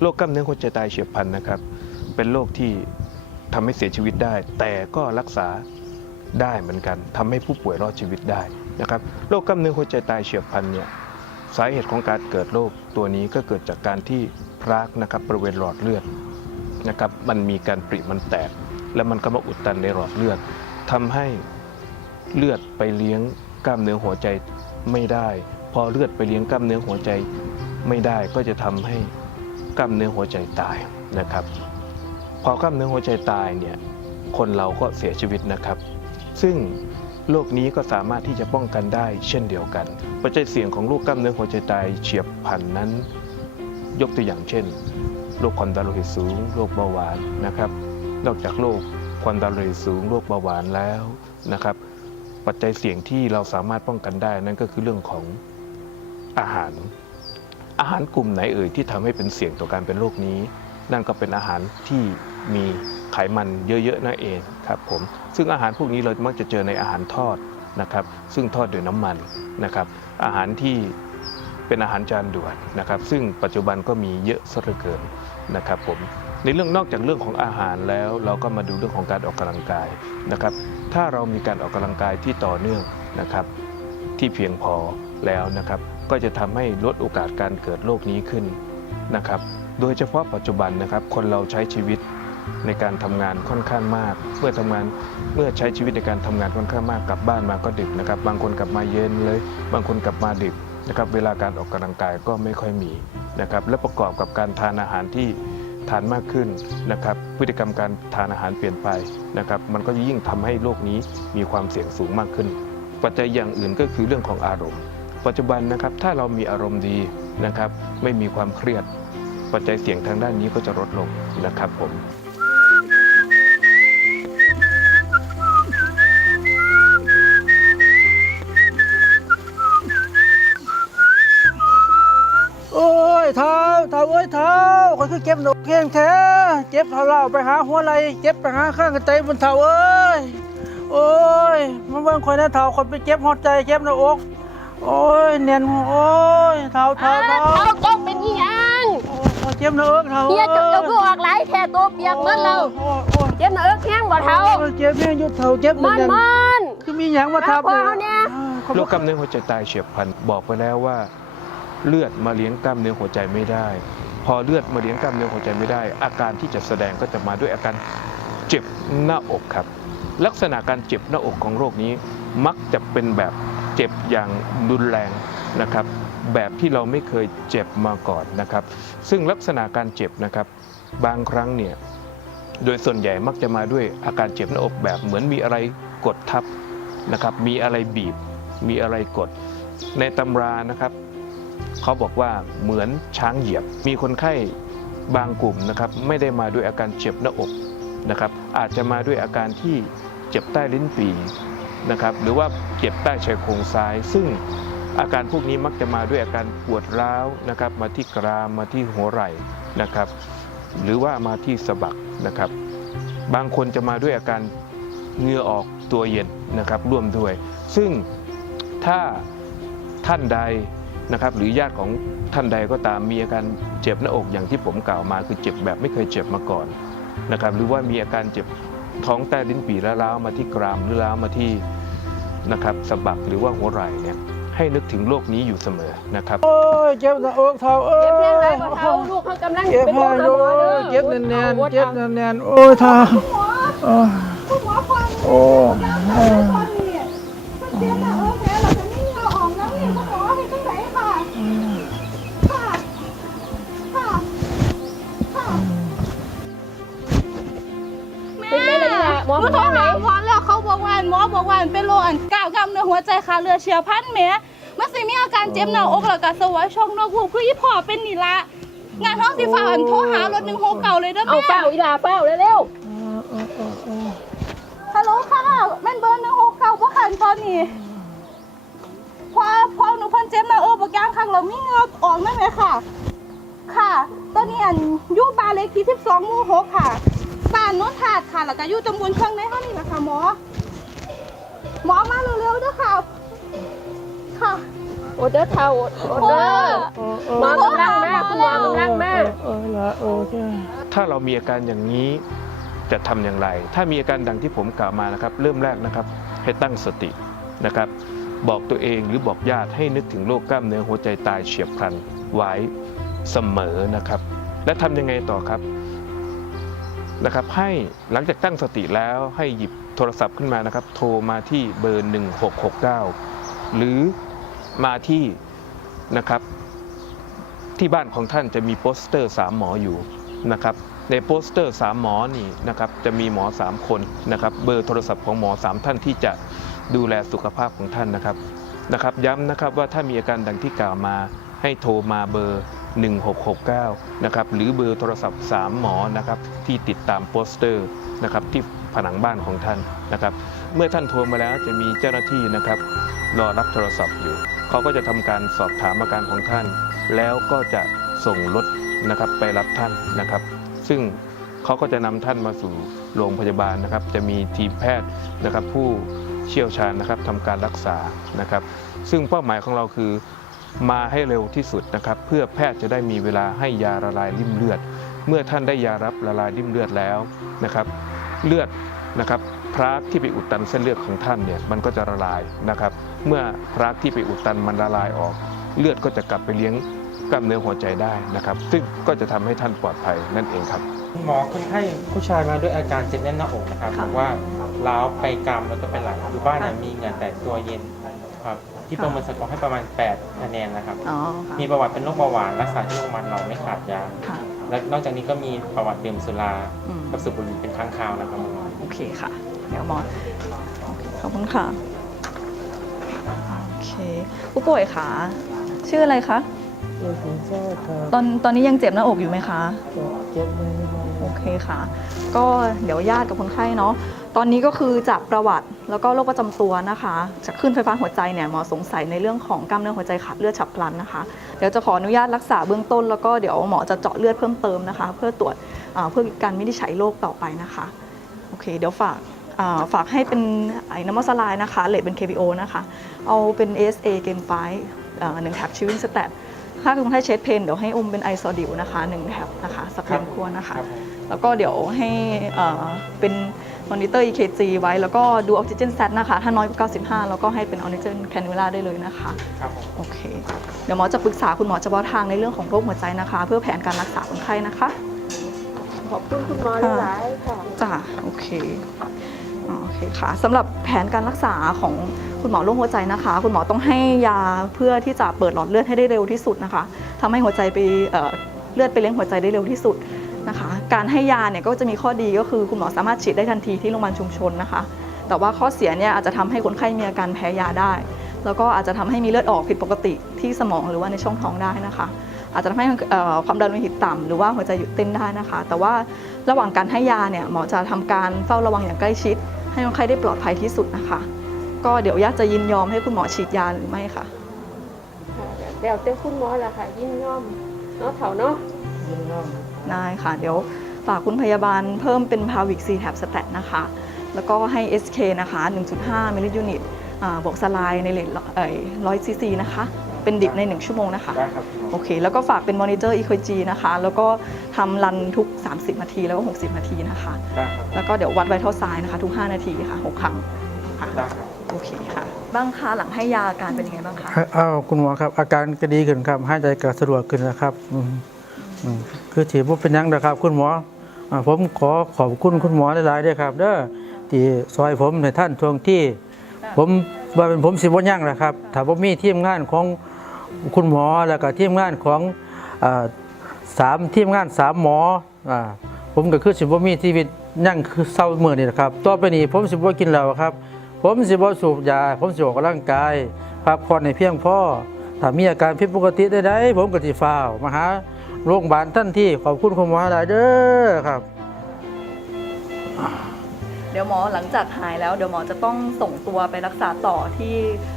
โรคกล้ามเนื้อหัวใจตายเฉียบพลันนะครับ เป็นโรคที่ทำให้เสียชีวิตได้ แต่ก็รักษาได้เหมือนกันทำให้ผู้ป่วยรอดชีวิตได้นะครับโรคกล้ามเนื้อหัวใจตายเฉียบพลันเนี่ยสาเหตุของการเกิดโรคตัวนี้ก็เกิดจากการที่พรากนะครับบริเวณหลอดเลือดนะครับมันมีการปริมันแตก แล้วมันก็มาอุดตันในหลอดเลือดทำให้เลือดไปเลี้ยงกล้ามเนื้อหัวใจไม่ได้ พอเลือดไปเลี้ยงกล้ามเนื้อหัวใจไม่ได้ก็จะทำให้ กล้ามเนื้อหัวใจตายนะครับ พอกล้ามเนื้อหัวใจตายเนี่ยคนเราก็เสียชีวิตนะครับ ซึ่งโรคนี้ก็สามารถที่จะป้องกันได้เช่นเดียวกัน ปัจจัยเสี่ยงของโรคกล้ามเนื้อหัวใจตายเฉียบพลันนั้น ยกตัวอย่างเช่นโรคความดันโลหิตสูงโรคเบาหวานนะครับ นอกจากโรคความดันโลหิตสูงโรคเบาหวานแล้วนะครับ ปัจจัยเสี่ยงที่เราสามารถป้องกันได้นั่นก็คือเรื่องของอาหาร อาหารกลุ่มไหนเอ่ยที่ทำให้เป็นเสี่ยงต่อการเป็นโรคนี้ นั่นก็เป็นอาหารที่มีไขมันเยอะๆนั่นเองครับผมซึ่งอาหารพวกนี้เรามักจะเจอในอาหารทอดนะครับ ซึ่งทอดด้วยน้ำมันนะครับ อาหารที่เป็นอาหารจานด่วนนะครับ ซึ่งปัจจุบันก็มีเยอะซะเหลือเกินนะครับผมในเรื่องนอกจากเรื่องของอาหารแล้วเราก็มาดูเรื่องของการออกกำลังกายนะครับ ถ้าเรามีการออกกำลังกายที่ต่อเนื่องนะครับ ที่เพียงพอแล้วนะครับ ก็จะทำให้ลดโอกาสการเกิดโรคนี้ขึ้นนะครับ โดยเฉพาะปัจจุบันนะครับ คนเราใช้ชีวิตในการทำงานค่อนข้างมาก เมื่อทำงานเมื่อใช้ชีวิตในการทำงานค่อนข้างมากกลับบ้านมาก็ดึกนะครับ บางคนกลับมาเย็นเลย บางคนกลับมาดึกนะครับ เวลาการออกกำลังกายก็ไม่ค่อยมีนะครับ และประกอบกับการทานอาหารที่ทานมากขึ้นนะครับ พฤติกรรมการทานอาหารเปลี่ยนไปนะครับ มันก็ยิ่งทำให้โรคนี้มีความเสี่ยงสูงมากขึ้น ปัจจัยอย่างอื่นก็คือเรื่องของอารมณ์ ปัจจุบันนะครับถ้าเรามีอารมณ์ดีนะครับไม่มีความเครียด ปัจจัยเสี่ยงทางด้านนี้ก็จะลดลงนะครับผมโอ้ยเท้าเท้าเอ้ยเท้าคอยคือเจ็บหนกเพียงแท้เจ็บเท้าเล่าไปหาหัวไหลเจ็บไปหาข้างกระเตยบนเท้าเอ้ยโอ้ยมาเบิ่งคอยนะเท้าคนไปเจ็บหัวใจเจ็บหน้าอก โอ้ยเนียนโอ้ยเท้าเท้าเท้าเท้าเจ้าเป็นอีหยังโอ้ยเจ็บหน้าอกเท้าเฮียเจ้าเจ้าคือออกหลายแท้ตัวเปียกหมดแล้วโอ้ยโอ้ยเจ็บหน้าอกแห้งบ่เท้าโอ้ยเจ็บแม่งอยู่เท้าเจ็บมันแน่นมันๆคือมีหยังมาทับเอาพอเนี่ยขอบโรคุคณกล้ามเนื้อหัวใจตายเฉียบพลันบอกไปแล้วว่า เลือดมาเลี้ยงกล้ามเนื้อหัวใจไม่ได้ พอเลือดมาเลี้ยงกล้ามเนื้อหัวใจไม่ได้ อาการที่จะแสดงก็จะมาด้วยอาการเจ็บหน้าอกครับ ลักษณะการเจ็บหน้าอกของโรคนี้มักจะเป็นแบบ เจ็บอย่างรุนแรงนะครับ แบบที่เราไม่เคยเจ็บมาก่อนนะครับ ซึ่งลักษณะการเจ็บนะครับ บางครั้งเนี่ยโดยส่วนใหญ่มักจะมาด้วยอาการเจ็บหน้าอกแบบเหมือนมีอะไรกดทับนะครับ มีอะไรบีบ มีอะไรกด ในตำรานะครับเขาบอกว่าเหมือนช้างเหยียบ มีคนไข้บางกลุ่มนะครับไม่ได้มาด้วยอาการเจ็บหน้าอกนะครับ อาจจะมาด้วยอาการที่เจ็บใต้ลิ้นปี่ นะครับหรือว่าเจ็บใต้ชายโครงซ้าย ซึ่งอาการพวกนี้มักจะมาด้วยอาการปวดร้าวนะครับมาที่กรามมาที่หัวไหล่นะครับหรือว่ามาที่สะบักนะครับ บางคนจะมาด้วยอาการเหงื่อออกตัวเย็นนะครับร่วมด้วย ซึ่งถ้าท่านใดนะครับหรือญาติของท่านใดก็ตามมีอาการเจ็บหน้าอกอย่างที่ผมกล่าวมาคือเจ็บแบบไม่เคยเจ็บมาก่อนนะครับหรือว่ามีอาการเจ็บท้องใต้ลิ้นปี่แล้วล้าวมาที่กรามหรือล้าวมาที่ นะครับสะบักหรือว่าหัวไหล่เนี่ยให้นึกถึงโรคนี้อยู่เสมอนะครับโอ้ยเจ็บหน้าอกเท้าเอ้เจ็บเพียงไรยบ่เท้าลูกเขากำลังเจ็บเป็นมาโรกคโยระบาดเด้อเจ็บแน่นโอ้ๆเจ็บเท้าแน่นๆโอ้ยเท้าโอ้ยโอ้ยโอ้ยเป็นไรล่ะนี่ล่ะหมอหนูเป็นโทรไหนหาหมอแล้วเขาบ อกว่าหมอบอกว่าเป็นโรคอันก้าวกล้ามเนื้อหัวใจขาดเลือดเฉียบพลันแหมมันสิมีอาการเจ็บหน้าอกแล้วก็สวายช่องนอกหูกคืออีพ่อเป็นนี่ละงานท้องสิฟ้าอันโทรหารถหนึ่งหกเก่าเลยเด้อเอาแม่เฝ้าอีหลาเฝ้าเร็วฮัลโหลค่ะแม่นเบอร์หนึ่งหกเก่าบ่คันตอนนี้พอพอหนูเพิ่นเจ็บหน้าอกบอกย่างครั้งเรามีเหงือกออกนั่นไหมค่ะ ค่ะตอนนี้อันอยู่บ้านเลขที่12หมู่6ค่ะบ้านโนนถาดค่ะแล้วก็อยู่ตำบลเครื่องในเท่านี้แหละค่ะหมอ หมอมาเร็วๆเด้อค่ะ ค่ะอดเด้อเท่าอดอดเด้อหมอกำลังมาคุณหมอกำลังมาเออละเออจ้าถ้าเรามีอาการอย่างนี้จะทำอย่างไร ถ้ามีอาการดังที่ผมกล่าวมานะครับ เริ่มแรกนะครับ ให้ตั้งสตินะครับ บอกตัวเองหรือบอกญาติให้นึกถึงโรคกล้ามเนื้อหัวใจตายเฉียบพลันไว้เสมอนะครับ และทำยังไงต่อครับนะครับ ให้หลังจากตั้งสติแล้วให้หยิบ โทรศัพท์ขึ้นมานะครับ โทรมาที่เบอร์ 1669 หรือมาที่นะครับ ที่บ้านของท่านจะมีโปสเตอร์ 3 หมออยู่นะครับ ในโปสเตอร์ 3 หมอนี่นะครับจะมีหมอ 3 คนนะครับ เบอร์โทรศัพท์ของหมอ 3 ท่านที่จะดูแลสุขภาพของท่านนะครับนะครับ ย้ำนะครับว่าถ้ามีอาการดังที่กล่าวมาให้โทรมาเบอร์ 1669 นะครับ หรือเบอร์โทรศัพท์ 3 หมอนะครับที่ติดตามโปสเตอร์นะครับที่ ผนังบ้านของท่านนะครับ เมื่อท่านโทรมาแล้วจะมีเจ้าหน้าที่นะครับรอรับโทรศัพท์อยู่ เขาก็จะทำการสอบถามอาการของท่าน แล้วก็จะส่งรถนะครับไปรับท่านนะครับ ซึ่งเขาก็จะนำท่านมาสู่โรงพยาบาลนะครับ จะมีทีมแพทย์นะครับ ผู้เชี่ยวชาญนะครับทำการรักษานะครับ ซึ่งเป้าหมายของเราคือมาให้เร็วที่สุดนะครับ เพื่อแพทย์จะได้มีเวลาให้ยาละลายริ่มเลือด เมื่อท่านได้ยารับละลายริ่มเลือดแล้วนะครับ เลือดนะครับพรากที่ไปอุดตันเส้นเลือดของท่านเนี่ยมันก็จะละลายนะครับ เมื่อพรากที่ไปอุดตันมันละลายออก เลือดก็จะกลับไปเลี้ยงกล้ามเนื้อหัวใจได้นะครับ ซึ่งก็จะทำให้ท่านปลอดภัยนั่นเองครับคุณหมอคนไข้ผู้ชายมาด้วยอาการเจ็บแน่นหน้าอกนะครับบอกว่าล้าวไปกรามแล้วก็เป็นไหลอยู่บ้านเนี่ยมีเหงื่อแตกตัวเย็นครับที่ประเมินสกอร์ให้ประมาณ8คะแนนนะครับอ๋อค่ะมีประวัติเป็นโรคเบาหวานรักษาที่โรงพยาบาลเราไม่ขาดยาค่ะ และนอกจากนี้ก็มีประวัติดื่มสุราอืม กับสูบบุหรี่เป็นครั้งคราวนะครับ โอเคค่ะ เดี๋ยวหมอโอเคขอบคุณค่ะ โอเค ผู้ป่วยค่ะชื่ออะไรคะ เจ็บศีรษะครับตอนตอนนี้ยังเจ็บหน้าอกอยู่ไหมคะ เจ็บมือมาโอเคค่ะ ก็เดี๋ยวญาติกับคนไข้เนาะ ตอนนี้ก็คือจากประวัติแล้วก็โรคประจำตัวนะคะจากขึ้นไฟฟ้าหัวใจเนี่ยหมอสงสัยในเรื่องของกล้ามเนื้อหัวใจขาดเลือดฉับพลันนะคะ เดี๋ยวจะขออนุญาตรักษาเบื้องต้น แล้วก็เดี๋ยวหมอจะเจาะเลือดเพิ่มเติมนะคะ เพื่อตรวจอ่าเพื่อการวินิจฉัยโรคต่อไปนะคะ โอเค เดี๋ยวฝากอ่าฝากให้เป็นไอ้น้ำมันสลายนะคะเลทเป็น KPO นะคะ เอาเป็น ASA เกนไฟหนึ่งแท็บชิวินสแตท ถ้าคุณไข้เชสเพนเดี๋ยวให้อมเป็นไอซอดิวนะคะหนึ่งแท็บนะคะสักเพียงควรนะคะครับผมแล้วก็เดี๋ยวให้เอ่อเป็นมอนิเตอร์ EKG ไว้แล้วก็ดูออกซิเจนแซตนะคะ ถ้าน้อยกว่า95 แล้วก็ให้เป็นออกซิเจนแคนูล่าได้เลยนะคะ ครับผมโอเค เดี๋ยวหมอจะปรึกษาคุณหมอเฉพาะทางในเรื่องของโรคหัวใจนะคะ เพื่อแผนการรักษาคนไข้นะคะ ขอบคุณคุณหมอหลายๆค่ะ จ้ะโอเคอ๋อโอเคค่ะสำหรับแผนการรักษาของ คุณหมอโรคหัวใจนะคะ คุณหมอต้องให้ยาเพื่อที่จะเปิดหลอดเลือดให้ได้เร็วที่สุดนะคะทำให้หัวใจไปเเลือดไปเลี้ยงหัวใจได้เร็วที่สุดนะคะ การให้ยาเนี่ยก็จะมีข้อดีก็คือคุณหมอสามารถฉีดได้ทันทีที่โรงพยาบาลชุมชนนะคะ แต่ว่าข้อเสียเนี่ยอาจจะทำให้คนไข้มีอาการแพ้ยาได้ แล้วก็อาจจะทำให้มีเลือดออกผิดปกติที่สมองหรือว่าในช่องท้องได้นะคะอาจจะทำให้ความดันโลหิตต่ำหรือว่าหัวใจหยุดเต้นได้นะคะ แต่ว่าระหว่างการให้ยาเนี่ยหมอจะทำการเฝ้าระวังอย่างใกล้ชิด ให้คนไข้ได้ปลอดภัยที่สุดนะคะ ก็เดี๋ยวญาติจะยินยอมให้คุณหมอฉีดยาหรือไม่ค่ะเดี๋ยวเต้คุณหมอละค่ะ ยินยอมเนาะเถาเนาะยินดีได้ค่ะ เดี๋ยวฝากคุณพยาบาลเพิ่มเป็นพาวิกซีแท็บสแตทนะคะ แล้วก็ให้ SK นะคะ 1.5 มิลลิยูนิตอ่าบวกสลายในเลทร้อยซีซีนะคะ เป็นดิบใน 1 ชั่วโมงนะคะได้ครับคุณหมอโอเค แล้วก็ฝากเป็นมอนิเตอร์ EKG นะคะ แล้วก็ทำรันทุก 30 นาที แล้วก็ 60 นาทีนะคะได้ครับแล้วก็เดี๋ยววัดไวท์เท่าไซน์นะคะ ทุก 5 นาทีค่ะ 6 ครั้งค่ะได้ครับ โอเคค่ะ บ้างคะหลังให้ยาอาการเป็นยังไงบ้างคะอ้าวคุณหมอครับ อาการก็ดีขึ้นครับหายใจก็สะดวกขึ้นนะครับอืมอืมคือถือว่าเป็นหยังนะครับ คุณหมออ่าผมขอขอบคุณคุณหมอหลายๆด้วยครับ เด้อที่ซอยผมในท่านทวงที่ ผมว่าเป็นผมสิบ่ยั่งนะครับถ้าผมมีทีมงานของคุณหมอแล้วก็ทีมงานของอ่าสามทีมงานสามหมออ่าผมก็คือสิบ่มีชีวิตยั่งคือเศร้าเมื่อนี่นะครับต่อไปนี้ผมสิบ่กินเหล้าครับ ผมสิบ่สูบยา ผมสิออกกำลังกาย พักผ่อนในเพียงพอถ้ามีอาการผิดปกติใดๆผมก็สิฟ้าวมาหาโรงพยาบาลทันทีขอบคุณคุณหมอหลายเด้อครับ เดี๋ยวหมอหลังจากหายแล้วเดี๋ยวหมอจะต้องส่งตัวไปรักษาต่อที่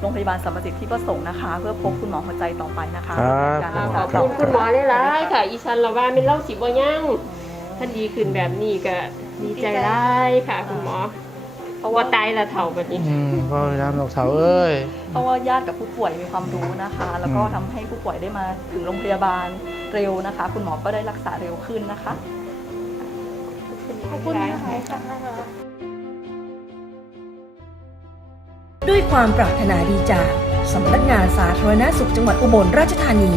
โรงพยาบาลสรรพสิทธิประสงค์นะคะ เพื่อพบคุณหมอหัวใจต่อไปนะคะครับ การรักขษาอบต่อคุณคุณหมอหลายๆค่ะ อีชันเราว่าเป็นเล่าสิบ่ยังถ้าดีขึ้นแบบนี้ก็ดีใจร้ายค่ะ คุณหมอ เพราะว่าว่าตายละเถ่าแบบนี้ อืมก็น้ำดอกเถาเอ้ย เพราะว่าญาติกับผู้ป่วยมีความรู้นะคะ แล้วก็อืม ทำให้ผู้ป่วยได้มาถึงโรงพยาบาลเร็วนะคะ คุณหมอก็ได้รักษาเร็วขึ้นนะคะ ขอบคุณนะคะ ด้วยความปรารถนาดีจากสำนักงานสาธารณสุขจังหวัดอุบลราชธานี